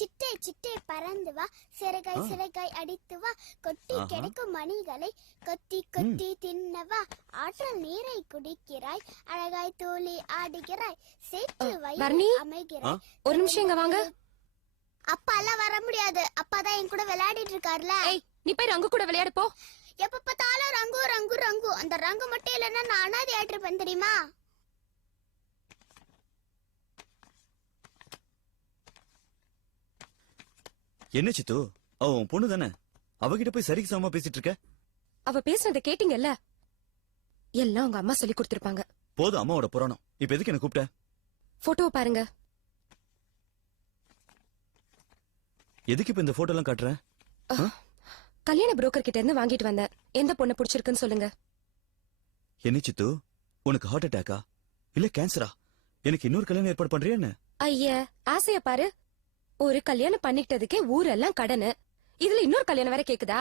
சிட்டை சிட்டை பறந்து வா, சிறகை சிறகை அடித்து வா, கொட்டி கிடைக்கும் மணிகளை கொத்தி கொத்தி தின்னவா, ஆற்றல் நீரை குடிக்கிறாய், அழகாய் தோழி ஆடுகிறாய், சேற்று வயிறு அமைகிறாய். ஒரு நிமிஷம் இங்க வாங்க. அப்பா எல்லாம் வர முடியாது, அப்பாதான் என் கூட விளையாடிட்டு இருக்காருல. நீ போய் ரங்கு கூட விளையாடு போ. எப்ப பார்த்தாலும் ரங்கு ரங்கு ரங்கு, அந்த ரங்கு மட்டும் இல்லைன்னா நான் அனாதை ஆட்டிருப்பேன் தெரியுமா? என்ன சித்து, அவ உன் பொண்ணு தானே, அவகிட்ட போய் சரிக்கு சமமா பேசிட்டு இருக்க? அவ பேசுறத கேட்டீங்கல்ல, எல்லாம் உங்க அம்மா சொல்லி கொடுத்திருப்பாங்க. போதும் அம்மாவோட புராணம், இப்ப எதுக்கு என்ன கூப்பிட்ட? போட்டோவை பாருங்க. எதுக்கு இப்ப இந்த போட்டோ எல்லாம் காட்டுற? கல்யாண புரோக்கர் கிட்ட இருந்து வாங்கிட்டு வந்தேன். எந்த பொண்ணு பிடிச்சிருக்குன்னு சொல்லுங்க. என்ன சித்து, உனக்கு ஹார்ட் அட்டாக்கா இல்ல கேன்சரா? எனக்கு இன்னொரு கல்யாணம் ஏற்பாடு பண்றியா என்ன? ஐயா, ஆசைய பாரு. ஒரு கல்யாணம் பண்ணிக்கிட்டதுக்கே ஊரெல்லாம் கடனு, இதுல இன்னொரு கல்யாணம் வேற கேக்குதா?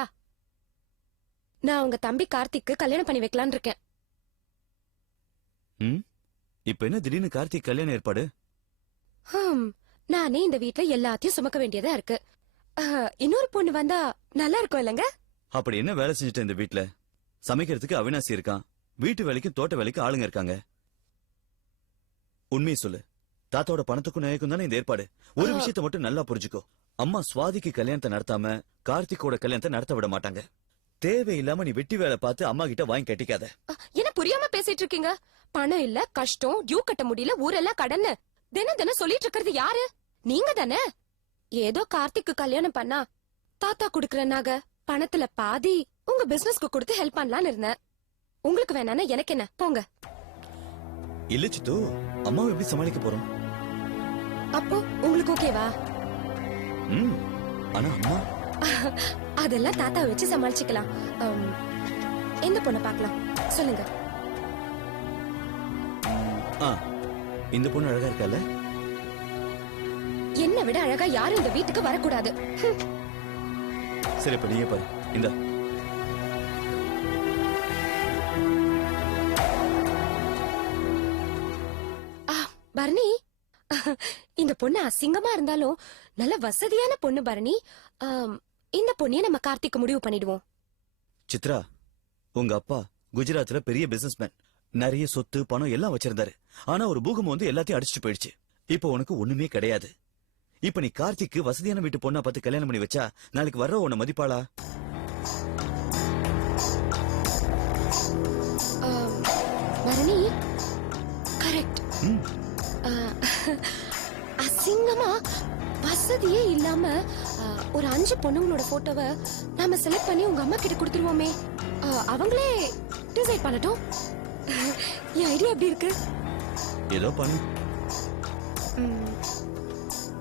நான் உங்க தம்பி கார்த்திக்கு கல்யாணம் பண்ணி வைக்கலான்னு இருக்கேன். இப்ப என்ன திடீர்னு கார்த்திக் கல்யாணம் ஏற்பாடு? நானே இந்த வீட்ல எல்லாத்தையும் சுமக்க வேண்டியதா இருக்கு. இன்னொரு பொண்ணு வந்தா நல்லா இருக்கும் இல்லங்க? அப்படி என்ன வேலை செஞ்சுட்ட இந்த வீட்ல? சமைக்கிறதுக்கு அவினாசி இருக்கான், வீட்டு வேலைக்கும் தோட்ட வேலைக்கும் ஆளுங்க இருக்காங்க. உண்மையை சொல்லு, தாத்தாவோட பணத்துக்கும் நகைக்கும் தானே இந்த ஏற்பாடு. ஒரு விஷயத்த மட்டும் நல்லா புரிஞ்சுக்கோ, அம்மா சுவாதிக்கு கல்யாணத்தை நடத்தாம கார்த்திகோட கல்யாணத்தை நடத்த விட மாட்டாங்க. தேவையில்லாம நீ வெட்டி வேலை பார்த்து அம்மா கிட்ட வாங்கி கட்டிக்காத. என்ன புரியாம பேசிட்டு இருக்கீங்க? பணம் இல்ல, கஷ்டம், டியூ கட்ட முடியல, ஊரெல்லாம் கடன்னு தினம் தினம் சொல்லிட்டு இருக்கிறது யாரு? நீங்க தானே. ஏதோ கார்த்திக்கு கல்யாணம் பண்ணா தாத்தா குடுக்கற நகை பணத்துல பாதி உங்க பிசினஸ்க்கு கொடுத்து ஹெல்ப் பண்ணலான்னு இருந்தேன். உங்களுக்கு வேணானா எனக்கு என்ன, போங்க. இல்ல சித்து, அம்மாவை எப்படி சமாளிக்க போறோம்? அப்போ உங்களுக்கு ஓகேவா? ஆனா அம்மா அதெல்லாம் தாத்தா வச்சு சமாளிச்சுக்கலாம். எந்த பொண்ணை பாக்கலாம் சொல்லுங்க. இந்த பொண்ணு அழகா இருக்கல? என்ன விட அழகா யாரும் இந்த வீட்டுக்கு வரக்கூடாது. சரி, இப்ப நீயே பாரு. இந்த பரணி, இந்த பொண்ணு அசிங்கமா இருந்தாலும் நல்ல வசதியான பொண்ணு பரணி. இந்த பொண்ணையே நம்ம கார்த்திக் முடிவு பண்ணிடுவோம். சித்ரா, உங்க அப்பா குஜராத்ல பெரிய பிசினஸ்மேன், நிறைய சொத்து பணம் எல்லாம் வச்சிருந்தாரு. ஆனா ஒரு பூகம்பம் வந்து எல்லாத்தையும் அடிச்சுட்டு போயிடுச்சு. இப்ப உனக்கு ஒண்ணுமே கிடையாது. இப்ப நீ கார்த்திக்கு வசதியான வீட்டு பொண்ணா பார்த்து கல்யாணம் பண்ணி வச்சா நாளைக்கு வர்ற உன்னை மதிப்பாளா? பரணி கரெக்ட். அசிங்கமா வசதியே இல்லாம ஒரு 5 பொண்ணுங்களோட போட்டோவை நாம செலக்ட் பண்ணி உங்க அம்மா கிட்ட கொடுத்துருவோமே, அவங்களே டிசைட் பண்ணட்டும். என் ஐடியா எப்படி இருக்கு? ஏதோ பண்ணு.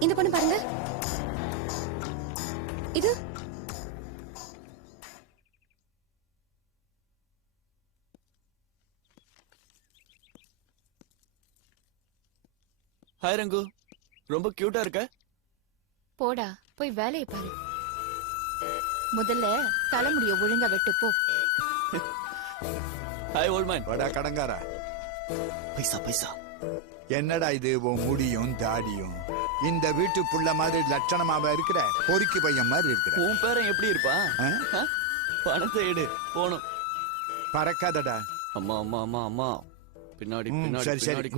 இந்த பொண்ணு பாருங்க, இது ஹாய் ரங்கு, ரொம்ப கியூட்டா இருக்க. போடா, போய் வேலையை பாரு. முதல்ல தலைமுடிய ஒழுங்கா வெட்டு போ. Hi old man. வடா கடங்காரா. பைசா பைசா. என்னடா இது, உன் முடியும் தாடியும் இந்த வீட்டு புள்ள மாதிரி லட்சணமாவா இருக்கிற? பொறுக்கி பையன் மாதிரி இருக்கிற. உன் பேரன் எப்படி இருப்பா? பணத்தை எடு, போனோம். பறக்காதடா. அம்மா அம்மா அம்மா அம்மா, பின்னாடி பின்னாடி சரி சரி,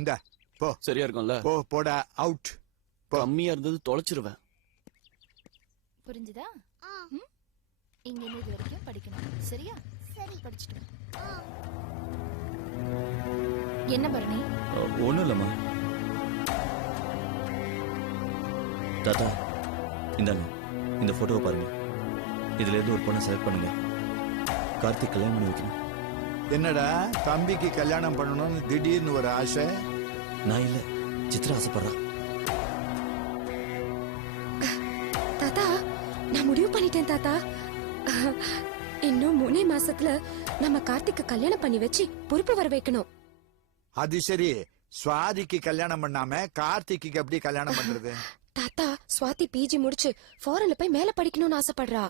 இந்த போ. சரியா இருக்கும்ல? போ, போடா, அவுட். கம்மியா இருந்தது தொலைச்சிருவேன். புரிஞ்சுதா? இங்க இருந்து இது வரைக்கும் படிக்கணும், சரியா? சரி, படிச்சுட்டு என்ன பரணி? ஒண்ணும் இல்லம்மா. தாத்தா, இந்தாங்க இந்த போட்டோவை பாருங்க. இதுல இருந்து ஒரு பொண்ணை செலக்ட் பண்ணுங்க. கார்த்திக் கல்யாணம் பண்ணி வைக்கணும். என்னடா தம்பிக்கு கல்யாணம் பண்ணணும்னு திடீர்னு ஒரு ஆசை? நான் இல்ல, சித்ரா ஆசைப்படுறா. தாத்தா, நான் முடிவு பண்ணிட்டேன் தாத்தா. இன்னும் 3 மாசத்துல நம்ம கார்த்திக்கு கல்யாணம் பண்ணி வச்சு பொறுப்பு வர வைக்கணும். அது சரி, சுவாதிக்கு கல்யாணம் பண்ணாம கார்த்திக்கு எப்படி கல்யாணம் பண்றது? தாத்தா, சுவாதி பிஜி முடிச்சு ஃபாரின்ல போய் மேல படிக்கணும்னு ஆசைப்படுறா.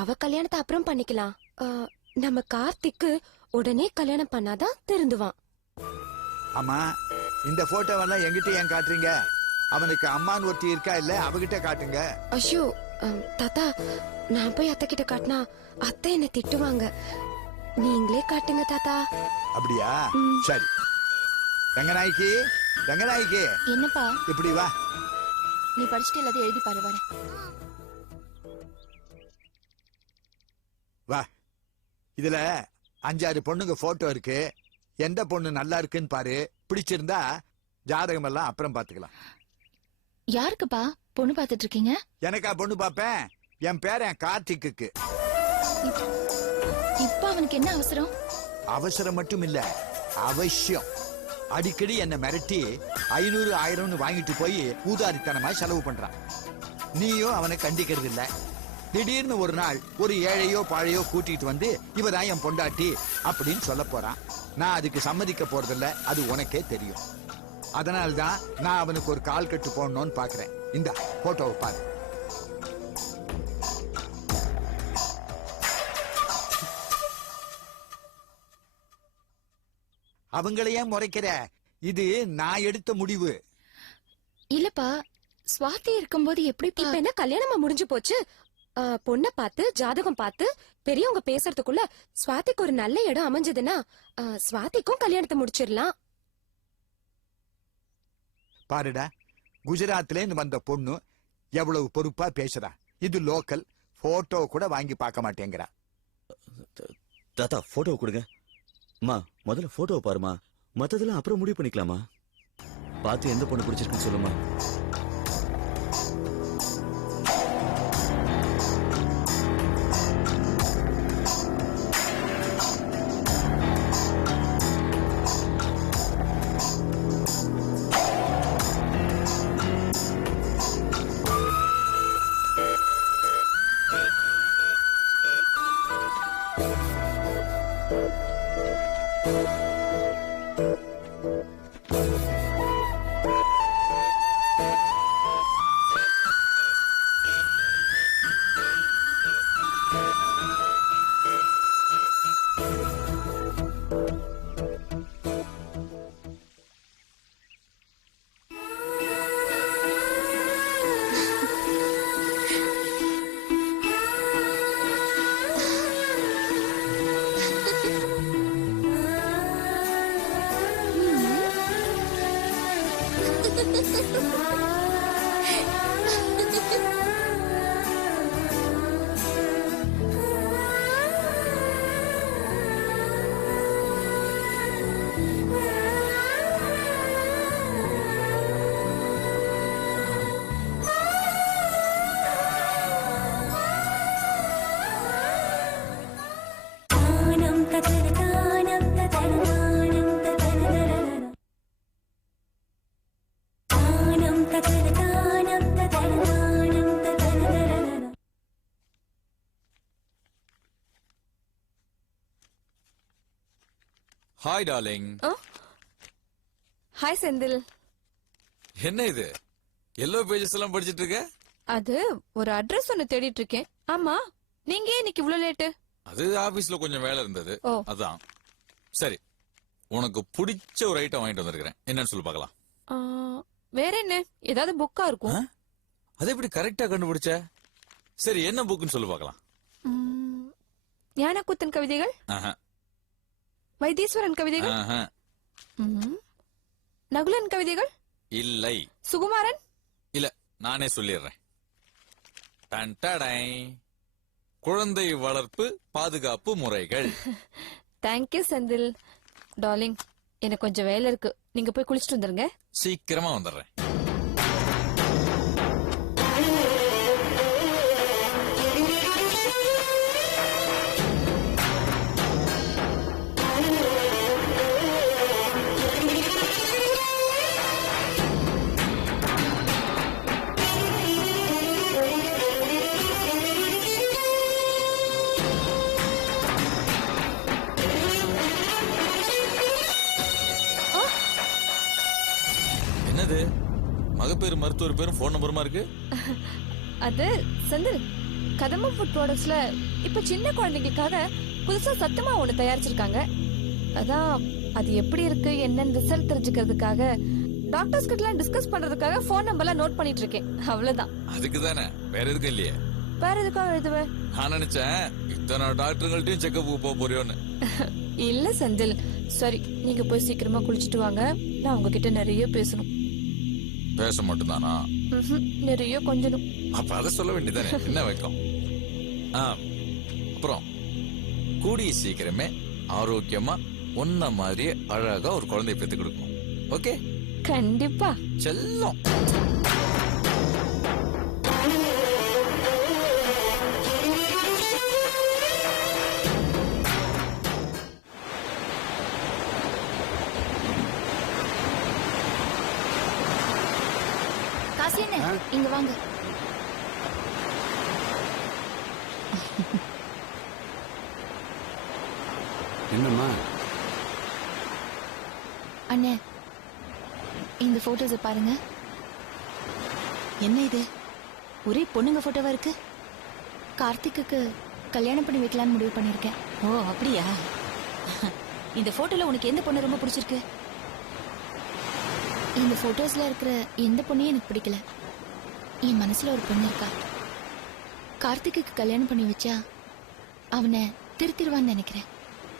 அவ கல்யாணத்தை அப்புறம் பண்ணிக்கலாம். நம்ம கார்த்திக்கு உடனே கல்யாணம் பண்ணாதான் திருந்துவான். ஆமா, இந்த போட்டோவெல்லாம் எங்கிட்ட ஏன் காட்டுறீங்க? அவனுக்கு அம்மான்னு ஒருத்தி இருக்கா இல்ல, அவகிட்ட காட்டுங்க. ஐயோ தாத்தா, நான் போய் அத்தை கிட்ட காட்டினா அத்தை என்ன திட்டுவாங்க. நீங்களே காட்டுங்க தாத்தா. அப்படியா? சரி. ரங்கநாயகி, ரங்கநாயகி, என்னப்பா இப்படி வா. நீ படிச்சுட்டு எல்லாத்தையும் எழுதி பாரு. வரேன். வா. இதுல 5-6 பொண்ணுங்க போட்டோ இருக்கு. எந்த பொண்ணு நல்லா இருக்குன்னு பாரு. பிடிச்சிருந்தா ஜாதகம் எல்லாம் அப்புறம் பாத்துக்கலாம். யாருக்குப்பா பொண்ணு பாத்துட்டு இருக்கீங்க? எனக்கா பொண்ணு பாப்பேன்? என் பேரன் கார்த்திக்கு. இப்ப அவனுக்கு என்ன அவசரம்? அவசரம் மட்டும் இல்ல, அவசியம். அடிக்கடி என்ன மிரட்டி 500-1000 வாங்கிட்டு போய் ஊதாரித்தனமா செலவு பண்றான். நீயும் அவனை கண்டிக்கிறது இல்ல. திடீர்னு ஒரு நாள் ஒரு ஏழையோ பாழையோ கூட்டிட்டு வந்து இவதான் என் பொண்டாட்டி அப்படின்னு சொல்ல போறான். நான் அதுக்கு சம்மதிக்க போறதில்ல, அது உனக்கே தெரியும். அதனால்தான் நான் அவனுக்கு ஒரு கால் கட்டு போடணும்னு பாக்குறேன். இந்த போட்டோவை பாரு. அவங்களையே முறைக்கிற? இது நான் எடுத்த முடிவு. இல்லப்பா, சுவாதி இருக்கும்போது எப்படி இப்ப என்ன கல்யாணமா முடிஞ்சு போச்சு? பொண்ண பார்த்து ஜாதகம் பார்த்து பெரியவங்க பேசுறதுக்குள்ள சுவாதிக்கு ஒரு நல்ல இடம் அமைஞ்சதுன்னா சுவாதிக்கும் கல்யாணத்தை முடிச்சிடலாம். பாருடா, குஜராத்ல இருந்து வந்த பொண்ணு எவ்வளவு பொறுப்பா பேசுறா. இது லோக்கல். போட்டோ கூட வாங்கி பார்க்க மாட்டேங்கிறா. தாத்தா போட்டோ கொடுங்க. அம்மா முதல்ல போட்டோவை பாருமா, மத்ததெல்லாம் அப்புறம் முடிவு பண்ணிக்கலாமா? பார்த்து எந்த பொண்ணு பிடிச்சிருக்குன்னு சொல்லுமா. Hi darling. ஹாய் செந்தில். என்ன இது எல்லோ பேஜஸ் எல்லாம் படிச்சிட்டு இருக்க? அது ஒரு அட்ரஸ் ஒன்னு தேடிட்டு இருக்கேன். ஆமா, நீங்க ஏன் இன்னைக்கு இவ்ளோ லேட்டு? அது ஆபீஸ்ல கொஞ்சம் வேலை இருந்தது. ஓ. அதான். சரி, உனக்கு பிடிச்ச ஒரு ஐட்டம் வாங்கிட்டு வந்திருக்கிறேன். என்னன்னு சொல்லி பார்க்கலாம். வேற என்ன? ஏதாவது புக்கா இருக்கும். அதை எப்படி கரெக்டா கண்டுபிடிச்ச? சரி, என்ன புக்குன்னு சொல்லி பார்க்கலாம். ஞானக்கூத்தன் கவிதைகள், ஆஹா. வைத்தீஸ்வரன் கவிதைகள், ஆஹா. நகுலன் கவிதைகள், இல்லை. சுகுமாரன், இல்ல, நானே சொல்லிடுறேன். டன் டடை. குழந்தை வளர்ப்பு பாதுகாப்பு முறைகள். தேங்க்யூ செந்தில். டார்லிங், எனக்கு கொஞ்சம் வேலை இருக்கு. நீங்க போய் குளிச்சுட்டு வந்துருங்க. சீக்கிரமா வந்துடுறேன். என்னது மகப்பேறு மருத்துவர் பேரும் போன் நம்பருமா இருக்கு? அது செந்தில், கதம்பம் ஃபுட் ப்ராடக்ட்ஸ்ல இப்ப சின்ன குழந்தைங்களுக்காக புதுசா சத்தமா ஒண்ணு தயாரிச்சிருக்காங்க. அதான் அது எப்படி இருக்கு என்னன்னு ரிசல்ட் தெரிஞ்சுக்கிறதுக்காக டாக்டர்ஸ் கிட்ட எல்லாம் டிஸ்கஸ் பண்றதுக்காக போன் நம்பர்லாம் நோட் பண்ணிட்டு இருக்கேன் அவ்வளவுதான். அதுக்கு தானே, வேற எதுக்கும் இல்லையே. வேற எதுக்காக எழுதுவேன்? நான் நினைச்சேன் இத்தனை டாக்டருங்கள்ட்டையும் செக்கப்புக்கு போக போறியோன்னு. இல்ல செந்தில், சரி நீங்க போய் சீக்கிரமா குளிச்சிட்டு வாங்க, நான் உங்ககிட்ட நிறைய பேசணும். பேச மட்டும்தானா? நிறைய கொஞ்சணும். அப்ப அதை சொல்ல வேண்டியதானே, என்ன வைக்கும். அப்புறம் கூடிய சீக்கிரமே ஆரோக்கியமா ஒன்ன மாதிரியே அழகா ஒரு குழந்தைய பெத்து கொடுக்கணும். ஓகே? கண்டிப்பா. செல்லம். காசி என்ன இங்க வாங்க. என்னம்மா? அண்ணே, இந்த போட்டோஸை பாருங்க. என்ன இது? ஒரே பொண்ணுங்க போட்டோவா இருக்கு. கார்த்திக்கு கல்யாணம் பண்ணி வைக்கலாம்னு முடிவு பண்ணிருக்கேன். ஓ அப்படியா? இந்த போட்டோல உனக்கு எந்த பொண்ணு ரொம்ப பிடிச்சிருக்கு? இந்த போட்டோஸ்ல இருக்கிற எந்த பொண்ணையும் எனக்கு பிடிக்கல. என் மனசுல ஒரு பொண்ணு இருக்கா. கார்த்திக்கு கல்யாணம் பண்ணி வச்சா அவனை திருத்திருவான்னு நினைக்கிறேன்.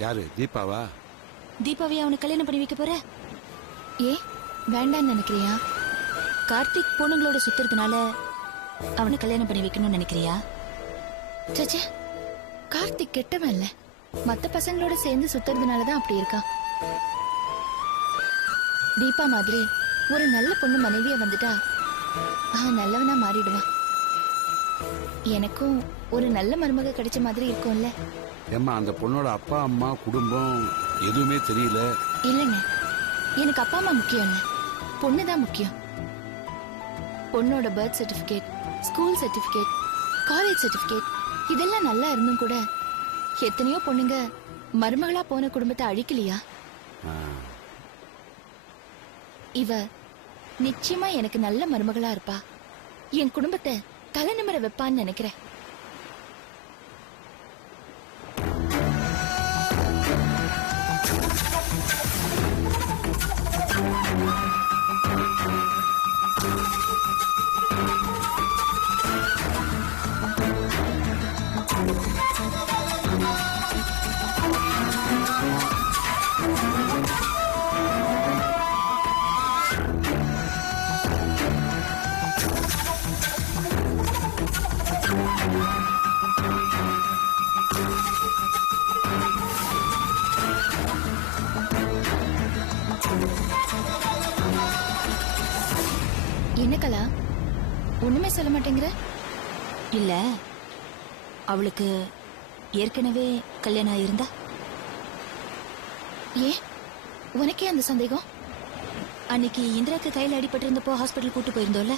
யாரு? தீபாவா? தீபாவை அவனை கல்யாணம் பண்ணி வைக்க போற? ஏ வேண்டான்னு நினைக்கிறியா? கார்த்திக் பொண்ணுங்களோட சுத்துறதுனால அவனை கல்யாணம் பண்ணி வைக்கணும்னு நினைக்கிறியா? சச்சே, கார்த்திக் கெட்டவன் இல்ல. மத்த பசங்களோட சேர்ந்து சுத்துறதுனாலதான் அப்படி இருக்கான். தீபா மாதிரி ஒரு நல்ல பொண்ணு மனைவியா வந்துட்டா அவன் நல்லவனா மாறிடுவான். எனக்கும் ஒரு நல்ல மருமக கிடைச்ச மாதிரி இருக்கும்ல. ஏம்மா, அந்த பொண்ணோட அப்பா அம்மா குடும்பம் எதுவுமே தெரியல. இல்லைங்க, எனக்கு அப்பா அம்மா முக்கியம் இல்ல, பொண்ணுதான் முக்கியம். பொண்ணோட birth certificate, school certificate, college certificate இதெல்லாம் நல்லா இருந்தும் கூட எத்தனையோ பொண்ணுங்க மருமகளா போன குடும்பத்தை அழிக்கலையா? இவ நிச்சயமா எனக்கு நல்ல மருமகளா இருப்பா. என் குடும்பத்தை தலை நிமிர வைப்பான்னு நினைக்கிறேன். என்ன கலா, ஒண்ணுமே சொல்ல மாட்டேங்கிற? இல்ல, அவளுக்கு ஏற்கனவே கல்யாணம் ஆயிருந்தா? ஏ உனக்கே அந்த சந்தேகம்? அன்னைக்கு இந்திராக்கு கையில அடிபட்டு இருந்தப்போ ஹாஸ்பிட்டல் கூட்டு போயிருந்தோம்ல,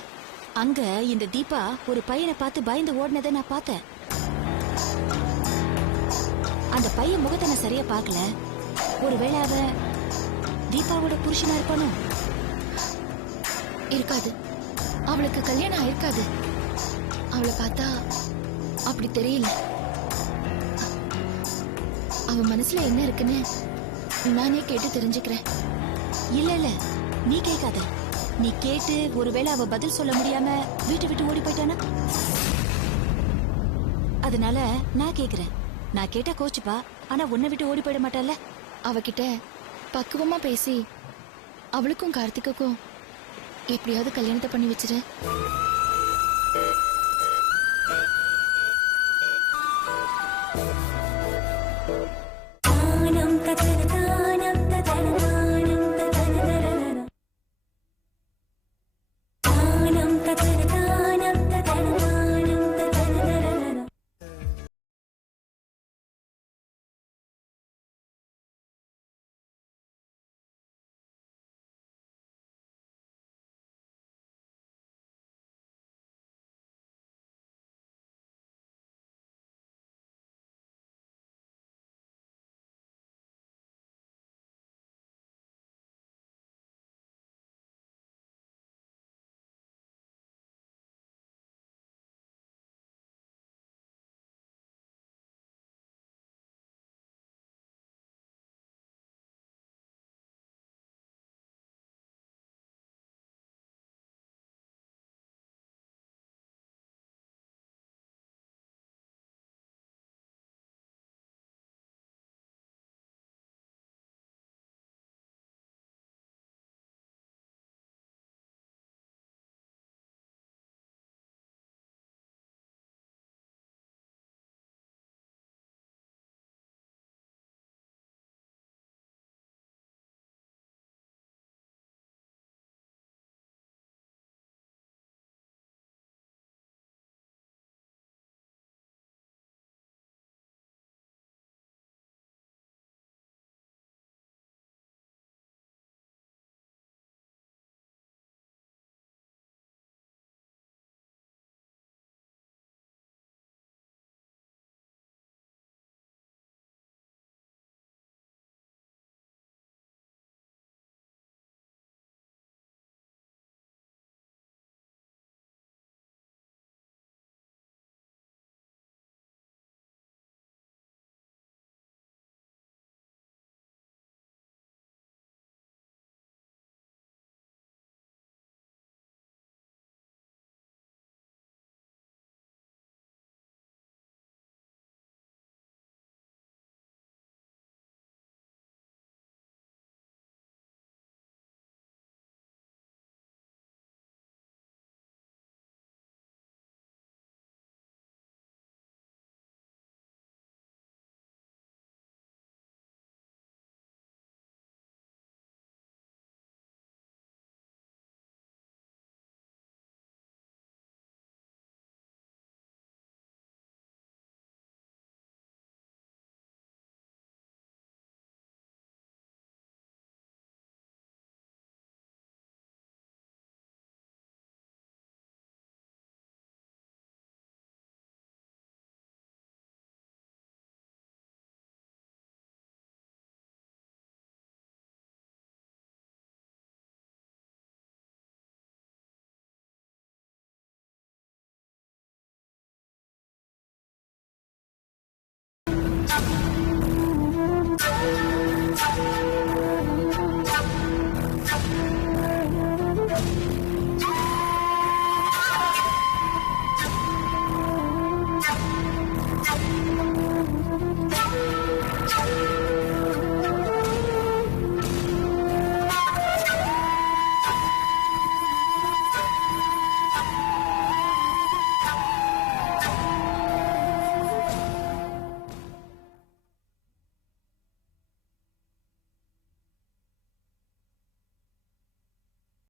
அங்க இந்த தீபா ஒரு பையனை பார்த்து பயந்து ஓடினதை நான் பார்த்தேன். அந்த பையன் முகத்தை நான் சரியா பார்க்கல. ஒருவேளை அவன் தீபாவோட புருஷனா இருப்பானோ? இருக்காது, அவளுக்கு கல்யாணம் ஆயிருக்காது. அவளை பார்த்தா அப்படி தெரியல. அவ மனசுல என்ன இருக்குன்னு நானே கேட்டு தெரிஞ்சுக்கிறேன். இல்ல இல்ல, நீ கேட்காத. நீ கேட்டு ஒருவேளை அவ பதில் சொல்ல முடியாம வீட்டை விட்டு ஓடி போயிட்டானா? அதனால நான் கேக்குறேன். நான் கேட்டா கோச்சுப்பா, ஆனா உன்னை விட்டு ஓடி போயிட மாட்டால? அவகிட்ட பக்குவமா பேசி அவளுக்கும் கார்த்திக்குக்கும் எப்படியாவது கல்யாணத்தை பண்ணி வச்சிரு.